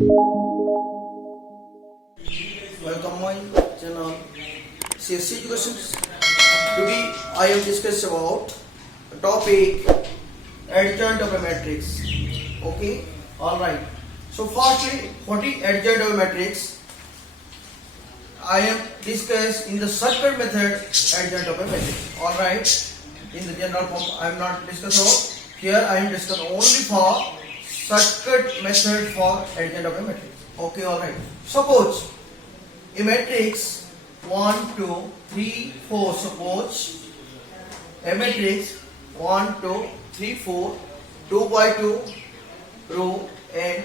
Welcome my channel CSC Education. Today I am discuss about the topic adjoint of a matrix. Okay, all right. So firstly, what is adjoint of a matrix? I am discuss in the shortcut method adjoint of a matrix. All right. In the general form, I am not discuss about. Here I am discuss only for shortcut method for adjoint of a matrix. Okay, all right. Suppose a matrix 1, 2, 3, 4. Suppose a matrix 1, 2, 3, 4, 2 by 2 row and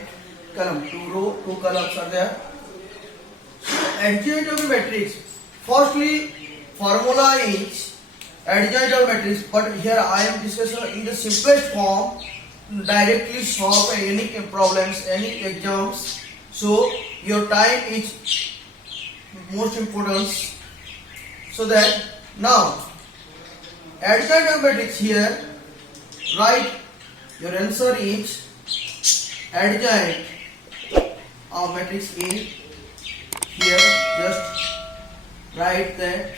column. 2 row, 2 columns are there. So adjoint of a matrix. Firstly, formula is adjoint of a matrix, but here I am discussing in the simplest form, directly solve any problems, any exams. So your time is most important. So that now adjoint of matrix here, write your answer is adjoint of matrix A. Here just write that.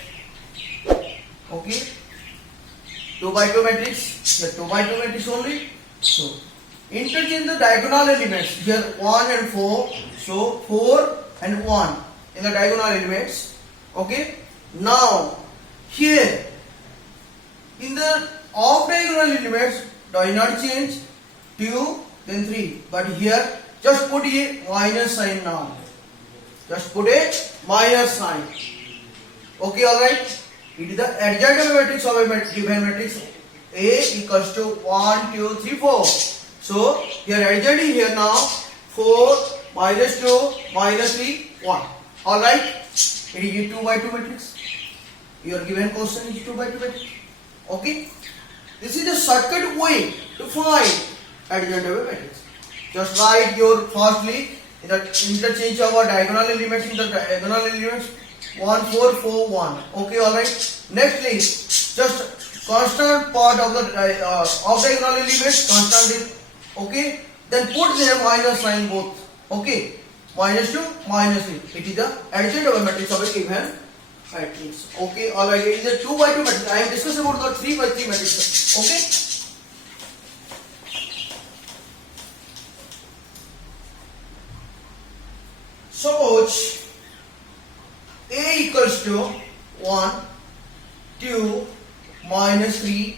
Okay, 2 by 2 matrix, here 2 by 2 matrix only. So interchange the diagonal elements, here 1 and 4, so 4 and 1 in the diagonal elements. Okay, now here in the off diagonal elements do not change 2 then 3, but here just put a minus sign now. Just put a minus sign. Okay, alright. It is the adjoint of a matrix of a given matrix A equals to 1, 2, 3, 4. So here adjoint is here now 4 minus 2 minus 3 1. Alright. It is 2 by 2 matrix. Your given question is 2 by 2 matrix. Okay. This is the shortcut way to find adjoint of a matrix. Just write your firstly in the interchange of our diagonal elements in the diagonal elements 1, 4, 4, 1. Okay, alright. Nextly, just constant part of the diagonal elements, constant is okay. Then put their minus sign both. Okay, minus 2, minus 3. It is the adjoint of a matrix of a given matrix. Okay, alright. It is a 2 by 2 matrix. I am discussing about the 3 by 3 matrix. Okay. Suppose A equals to 1, 2, minus 3,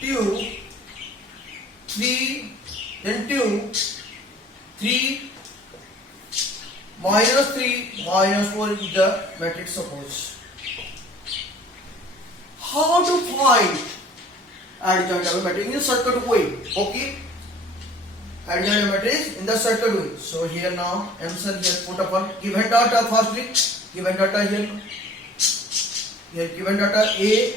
2, 3, then 2, 3, minus 3, minus 4 is the matrix suppose. How to find adjoint of a matrix in the shortcut way? Okay. Adjoint of a matrix in the shortcut way. So here now answer here put upon given data firstly. Given data here. Here given data A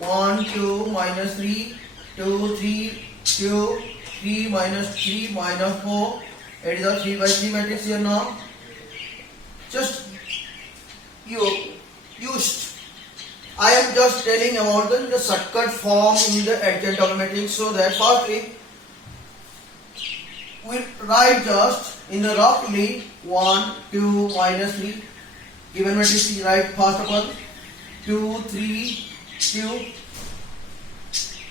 1, 2, minus 3, 2, 3, 2, 3, minus 3, minus 4. It is a 3 by 3 matrix here now. Just you used. I am just telling about the shortcut form in the adjoint of a matrix. So that firstly we write just in the roughly 1, 2, minus 3. Given matrix is write first of all 2, 3, 2,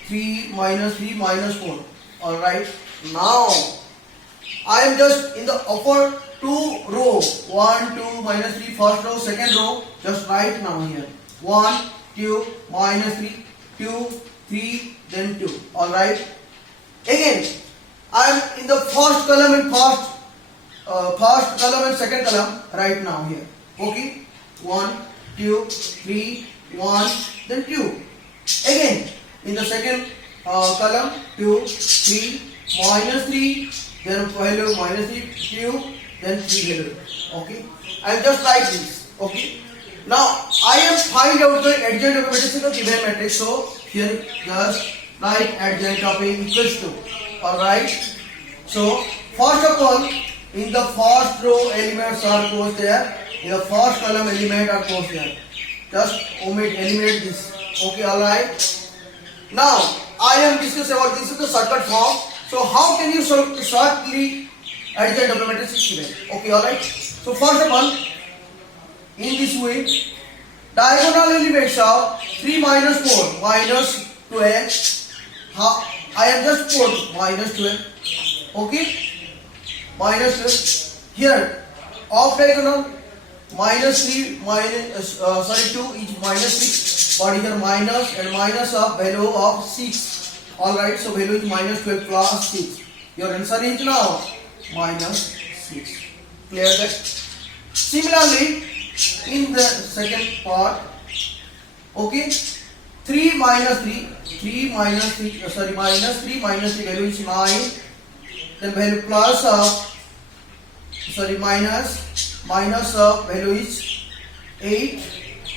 3, minus 3, minus 4. Alright. Now I am just in the upper 2 row 1, 2, minus 3, first row, second row. Just write now here 1, 2, minus 3, 2, 3, then 2. Alright. Again I am in the first column and first column and second column right now here. Okay, 1, 2, 3, 1, then 2. Again in the second column 2, 3, minus 3, then value minus 3, 2, then 3 value. Okay, I am just write this. Okay. Now I am find out the adjoint of a matrix in the given matrix. So here just write adjoint of a equals to. Alright. So first of all, in the first row elements are closed there. In the first column element are closed there. Just eliminate this. Okay, alright. Now I am discussing about this is the shortcut form. So how can you shortly adjoint of the matrix is given. Okay, alright. So first of all, in this way, diagonal elements of 3 minus 4 minus 12. I am just put minus 12. Okay, minus 12. Here, off diagonal minus 3 minus 2 is minus 6, but here minus and minus of value of 6. Alright, so value is minus 12 plus 6. Your answer is now minus 6. Clear that? Similarly, in the second part, okay, 3 minus 3 minus 3 value is 9. Then value plus of minus of value is 8.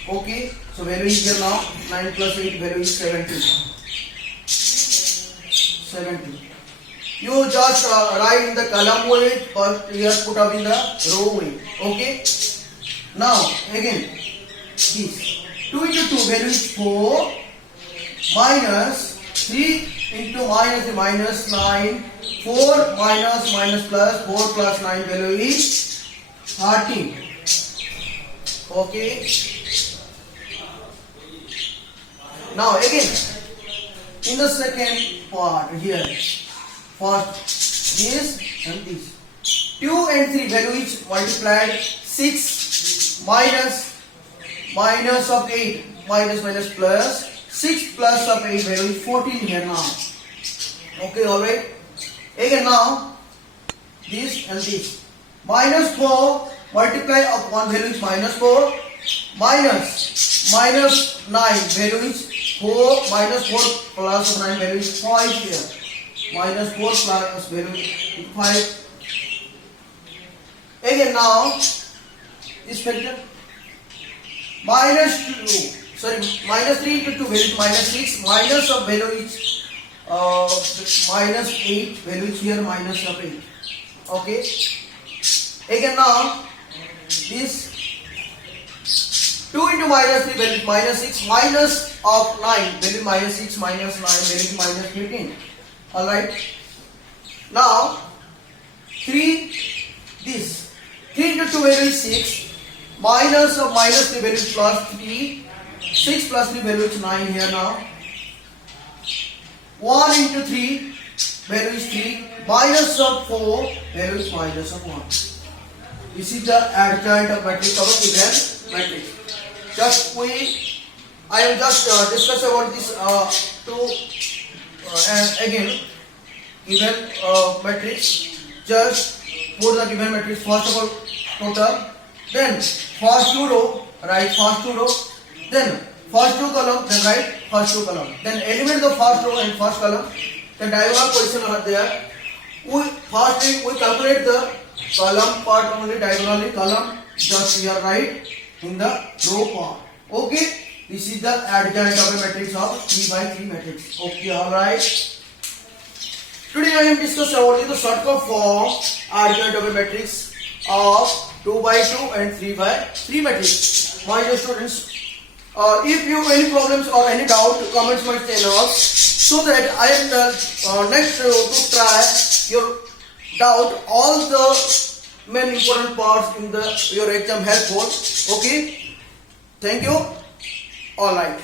Okay, so value is here now 9 plus 8 value is 17. You just write in the column weight, but here put up in the row weight. Okay. Now again, this 2 into 2 value is 4 minus 3 into minus the minus 9. 4 minus plus 4 plus 9 value is 13. Okay. Now again, in the second part here, first this and this. 2 and 3 value is multiplied 6 minus of 8 minus plus 6 plus of 8 value is 14 here now. Okay, alright. Again now, this and this. Minus 4 multiply of 1 value is minus 4 minus 9 value is 4 minus 4 plus 9 value is 5 here. Minus 4 plus value is 5. Again now, this factor minus 3 into 2 value is minus 6 minus of value is minus 8 value is here minus of 8. Okay. Again now, this 2 into minus 3 value is minus 6 minus of 9 value minus 6 minus 9 value is minus 15. Alright. Now 3 into 2 value is 6 minus of minus 3 value is plus 3. 6 plus 3 value is 9 here now. 1 into 3 value is 3 minus of 4 value is minus of 1. This is the adjoint of matrix of a given matrix. I am just discuss about this and again given matrix. Just put the given matrix first of all total, then first two row write first two row, then first two column, then write first two column, then eliminate the first row and first column. The diagonal position are there. We calculate the column part only, diagonally column just here write in the row part. Okay, this is the adjoint of a matrix of 3 by 3 matrix. Okay, alright. Today I am discussing about the shortcut form adjoint of a matrix of 2 by 2 and 3 by 3 matrix. My dear students, if you have any problems or any doubt, comment my channel so that I am next to try your doubt. All the main important parts in your exam helpful. Okay, thank you. All right.